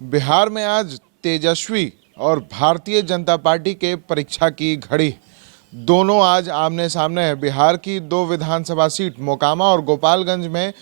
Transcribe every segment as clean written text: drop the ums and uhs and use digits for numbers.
बिहार में आज तेजस्वी और भारतीय जनता पार्टी के परीक्षा की घड़ी दोनों आज आमने सामने है। बिहार की दो विधानसभा सीट मोकामा और गोपालगंज में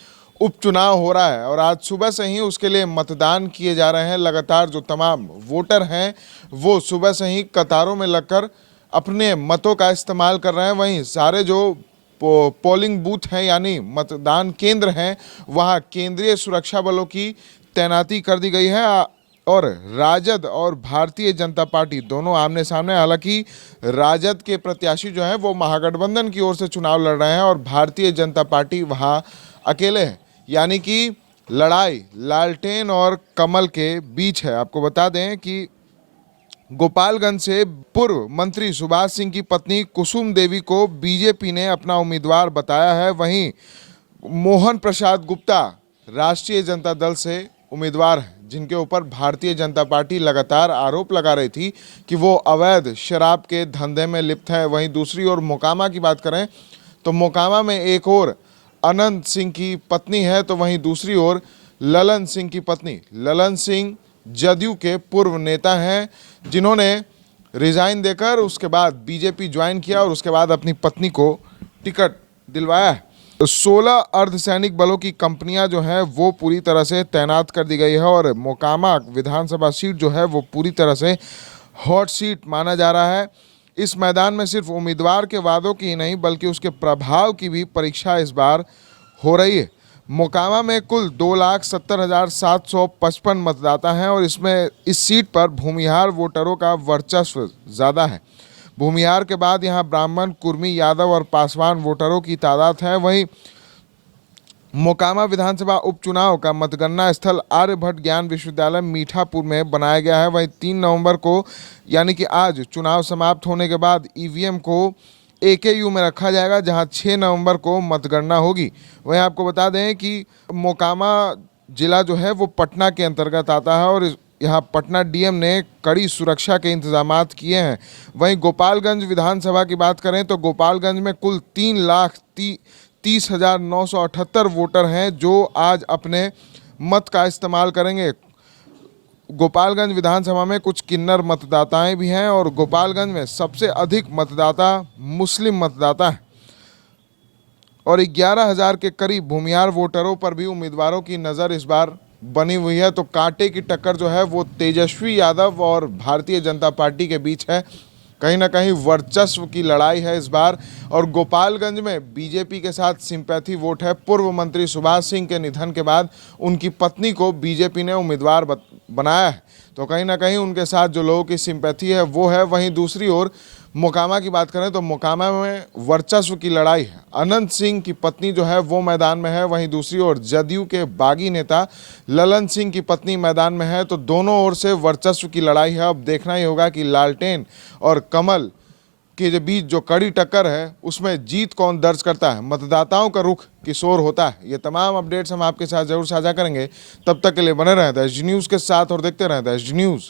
उपचुनाव हो रहा है और आज सुबह से ही उसके लिए मतदान किए जा रहे हैं। लगातार जो तमाम वोटर हैं वो सुबह से ही कतारों में लगकर अपने मतों का इस्तेमाल कर रहे हैं। वहीं सारे जो पोलिंग बूथ हैं यानी मतदान केंद्र हैं वहाँ केंद्रीय सुरक्षा बलों की तैनाती कर दी गई है और राजद और भारतीय जनता पार्टी दोनों आमने सामने। हालांकि राजद के प्रत्याशी जो हैं वो महागठबंधन की ओर से चुनाव लड़ रहे हैं और भारतीय जनता पार्टी वहां अकेले है, यानी कि लड़ाई लालटेन और कमल के बीच है। आपको बता दें कि गोपालगंज से पूर्व मंत्री सुभाष सिंह की पत्नी कुसुम देवी को बीजेपी ने अपना उम्मीदवार बताया है। वहीं मोहन प्रसाद गुप्ता राष्ट्रीय जनता दल से उम्मीदवार हैं, जिनके ऊपर भारतीय जनता पार्टी लगातार आरोप लगा रही थी कि वो अवैध शराब के धंधे में लिप्त है। वहीं दूसरी ओर मोकामा की बात करें तो मोकामा में एक और अनंत सिंह की पत्नी है, तो वहीं दूसरी ओर ललन सिंह की पत्नी ललन सिंह जदयू के पूर्व नेता हैं, जिन्होंने रिजाइन देकर उसके बाद बीजेपी ज्वाइन किया और उसके बाद अपनी पत्नी को टिकट दिलवाया है। 16 अर्धसैनिक बलों की कंपनियां जो हैं वो पूरी तरह से तैनात कर दी गई है और मोकामा विधानसभा सीट जो है वो पूरी तरह से हॉट सीट माना जा रहा है। इस मैदान में सिर्फ उम्मीदवार के वादों की ही नहीं बल्कि उसके प्रभाव की भी परीक्षा इस बार हो रही है। मोकामा में कुल 2,70,755 मतदाता हैं और इसमें इस सीट पर भूमिहार वोटरों का वर्चस्व ज़्यादा है। भूमिहार के बाद यहां ब्राह्मण, कुर्मी, यादव और पासवान वोटरों की तादाद है। वहीं मोकामा विधानसभा उपचुनाव का मतगणना स्थल आर्यभट्ट ज्ञान विश्वविद्यालय मीठापुर में बनाया गया है। वहीं 3 नवंबर को यानी कि आज चुनाव समाप्त होने के बाद ईवीएम को एकेयू में रखा जाएगा, जहां 6 नवंबर को मतगणना होगी। वहीं आपको बता दें कि मोकामा जिला जो है वो पटना के अंतर्गत आता है और यहाँ पटना डीएम ने कड़ी सुरक्षा के इंतजामात किए हैं। वहीं गोपालगंज विधानसभा की बात करें तो गोपालगंज में कुल 3,30,978 वोटर हैं जो आज अपने मत का इस्तेमाल करेंगे। गोपालगंज विधानसभा में कुछ किन्नर मतदाताएं भी हैं और गोपालगंज में सबसे अधिक मतदाता मुस्लिम मतदाता हैं और 11,000 के करीब भूमिहार वोटरों पर भी उम्मीदवारों की नज़र इस बार बनी हुई है। तो कांटे की टक्कर जो है वो तेजस्वी यादव और भारतीय जनता पार्टी के बीच है। कहीं ना कहीं वर्चस्व की लड़ाई है इस बार और गोपालगंज में बीजेपी के साथ सिंपैथी वोट है। पूर्व मंत्री सुभाष सिंह के निधन के बाद उनकी पत्नी को बीजेपी ने उम्मीदवार बनाया है, तो कहीं ना कहीं उनके साथ जो लोगों की सिंपैथी है वो है। वहीं दूसरी ओर मोकामा की बात करें तो मोकामा में वर्चस्व की लड़ाई है। अनंत सिंह की पत्नी जो है वो मैदान में है, वहीं दूसरी ओर जदयू के बागी नेता ललन सिंह की पत्नी मैदान में है। तो दोनों ओर से वर्चस्व की लड़ाई है। अब देखना ही होगा कि लालटेन और कमल के बीच जो कड़ी टक्कर है उसमें जीत कौन दर्ज करता है। मतदाताओं का रुख किस ओर होता है, ये तमाम अपडेट्स हम आपके साथ जरूर साझा करेंगे। तब तक के लिए बने रहें द एच डी न्यूज़ के साथ और देखते रहें द एच डी न्यूज़।